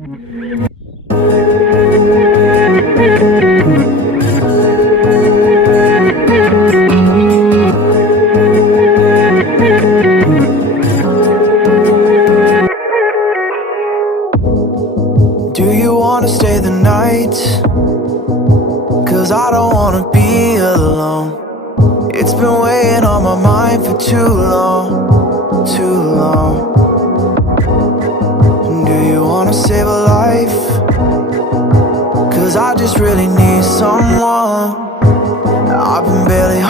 Do you wanna stay the night? 'Cause I don't wanna be alone. It's been weighing on my mind for too long, too long. Do you wanna save a life? 'Cause I just really need someone. I've been barely